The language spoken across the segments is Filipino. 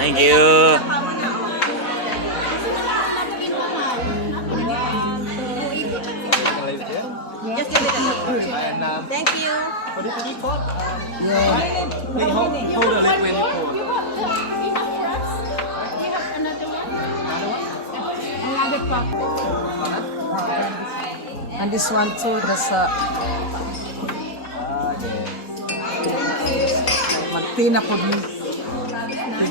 Thank you. Just give it a look. Thank you. Hold a liquid. And this one too, that's magtina po ni.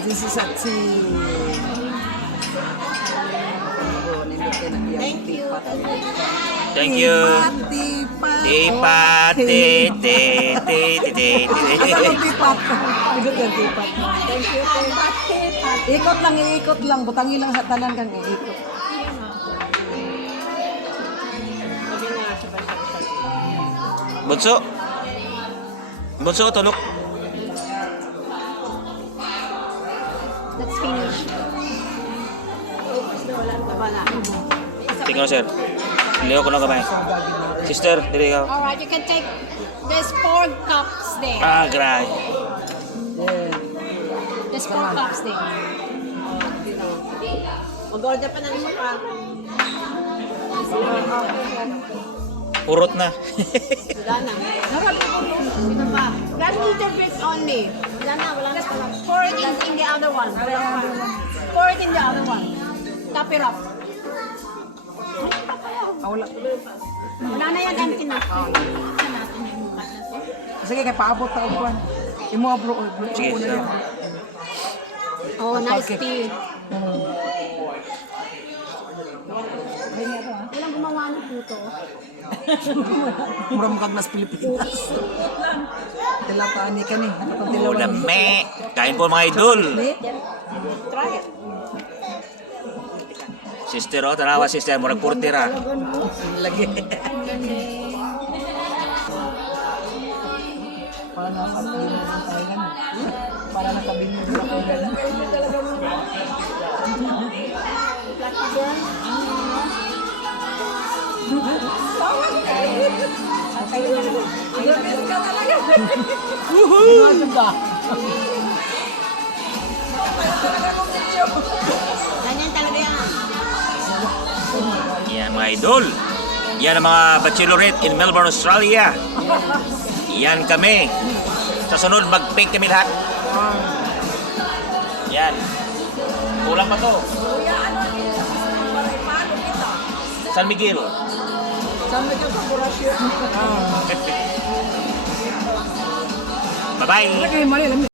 This is a tea. Thank you. Thank you. Tipat. Tipat. Igot yan, tipat. Thank you. Ikot lang. Butangin lang sa tanan kang iikot. Bunso. Bunso, tulog. Let's finish. Wala. Tingnan sir. Liho ko na kamay. Sister, dili ka. Alright, you can take there's 4 cups there. Ah, gray. Yeah. There's 4 cups there. Mag-order pa ng isa pa. Purot na. Wala na. Sino pa? 1 liter bricks only. Wala na. Just pour it in the other one. Pour it in the other one. Top it up. Wala na yan, empty na. Sige, kay paabot ta upuan. Imo bro. Sige, sige. Oh, nice tea. Walang gumawa ng puto. Mura mo kag nas Pilipinas. Tilapaan ni kani. Ulame. Kain po mga idol. Try it. Sister, oh, tanawa sister. Murag portira. Lagi. Para nakabingin sa tayo. Para nakabingin sa tayo. Ganyan talaga yan. Yan mga idol. Yan ang mga bachelorette in Melbourne, Australia. Yan kami. Sa sunod, mag-bake kami lahat. Yan. Kulang pa to. San Miguel. Saan mo yung kakurasyon? Bye-bye. Lagi, mali.